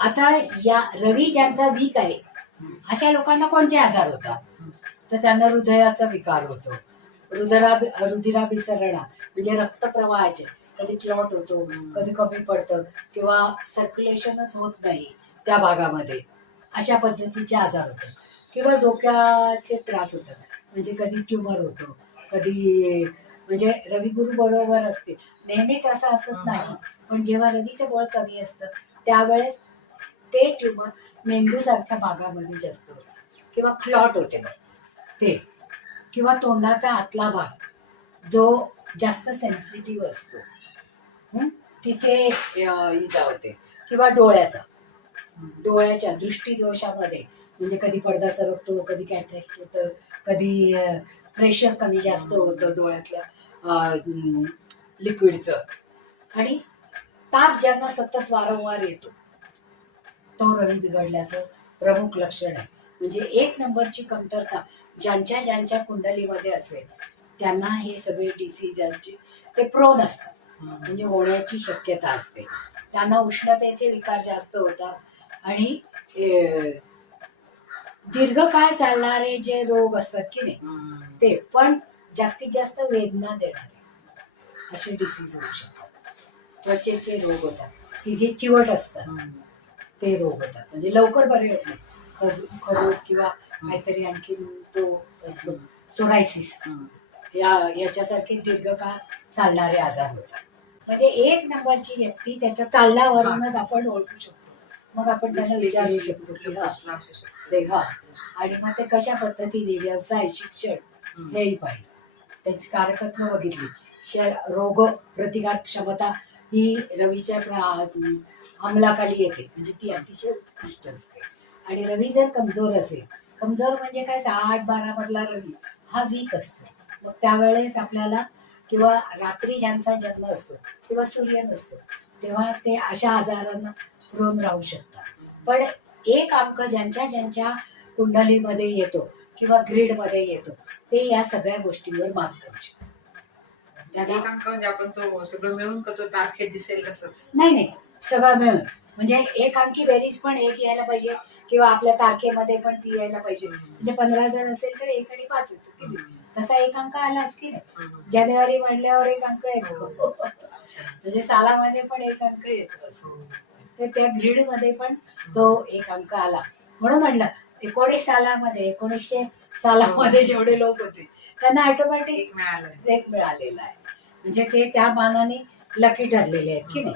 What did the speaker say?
आता या रवी ज्यांचा वीक आहे अशा लोकांना कोणते आजार होतात? तर त्यांना हृदयाचा विकार होतो, रुधिराभिसरणा म्हणजे रक्तप्रवाहाचे कधी क्लॉट होतो, कधी कमी पडतं किंवा सर्क्युलेशनच होत नाही त्या भागामध्ये, अशा पद्धतीचे आजार होतात. किंवा डोक्याचे त्रास होतात, म्हणजे कधी ट्युमर होतो, कधी म्हणजे रवी गुरु बरोबर असते नेहमीच असं असत नाही, पण जेव्हा रवीचं बळ कमी असतं त्यावेळेस ते ट्युमर मेंदूसारख्या भागामध्ये जास्त होतं किंवा क्लॉट होते ते, किंवा तोंडाचा आतला भाग जो जास्त सेन्सिटिव्ह असतो तिथे इजा होते, किंवा डोळ्याच्या दृष्टीदोषामध्ये म्हणजे कधी पडदा सरकतो, कधी कॅटरॅक्ट होतं, कधी प्रेशर कमी जास्त होतं डोळ्यातलं लिक्विडचं, आणि ताप ज्यांना सतत वारंवार येतो तो रवी बिघडल्याचं प्रमुख लक्षण आहे. म्हणजे एक नंबरची कमतरता ज्यांच्या ज्यांच्या कुंडलीमध्ये असेल त्यांना हे सगळे डिसीजांचे ते प्रोन असतात, म्हणजे होण्याची शक्यता असते. त्यांना उष्णतेचे विकार जास्त होतात आणि दीर्घकाळ चालणारे जे रोग असतात की नाही ते, पण जास्तीत जास्त वेदना देणारे असे डिसीज होऊ शकतात. त्वचेचे रोग होतात, की जे चिवट असतात ते रोग होतात, म्हणजे लवकर बरे होत नाही. खरोज किंवा काहीतरी आणखी तो असतो सोरायसिस, याच्यासारखे दीर्घकाळ चालणारे आजार होतात. म्हणजे एक नंबरची व्यक्ती त्याच्या चालण्यावरूनच आपण ओळखू शकतो. मग आपण त्यांना विचारू शकतो की आणि मग ते कशा पद्धतीने व्यवसाय शिक्षण हेही पाहिजे, त्याची कारकत्व बघितली, रोग प्रतिकार क्षमता ही रवीच्या अंमलाखाली येते, म्हणजे ती अतिशय उत्कृष्ट असते. आणि रवी जर कमजोर असेल, कमजोर म्हणजे काय 6-8-12 मधला रवी हा वीक असतो, मग त्यावेळेस आपल्याला किंवा रात्री ज्यांचा जन्म असतो किंवा सूर्य नसतो तेव्हा ते अशा आजारांना प्रोन राहू शकतात. पण एक अंक ज्यांच्या ज्यांच्या कुंडलीमध्ये येतो किंवा ग्रीडमध्ये येतो ते या सगळ्या गोष्टींवर मात करू शकतात. एक अंक म्हणजे आपण तो सगळं मिळून करतो तारखेत दिसेल तसंच नाही, सगळं मिळून म्हणजे एक अंकी बेरीज पण एक यायला पाहिजे किंवा आपल्या तारखेमध्ये पण ती यायला पाहिजे. म्हणजे 15 जण असेल तर 1 आणि 5 येतो, तसा एक अंक आलाच की नाही. जानेवारी म्हणल्यावर एक अंक येतो, म्हणजे सालामध्ये पण एक अंक येतो, तर त्या ग्रीड मध्ये पण तो एक अंक आला. म्हणून म्हणलं 19 सालामध्ये 1900 सालामध्ये जेवढे लोक होते त्यांना ऑटोमॅटिक एक मिळालेला आहे, म्हणजे ते त्या मानाने लकी ठरलेले आहेत की नाही.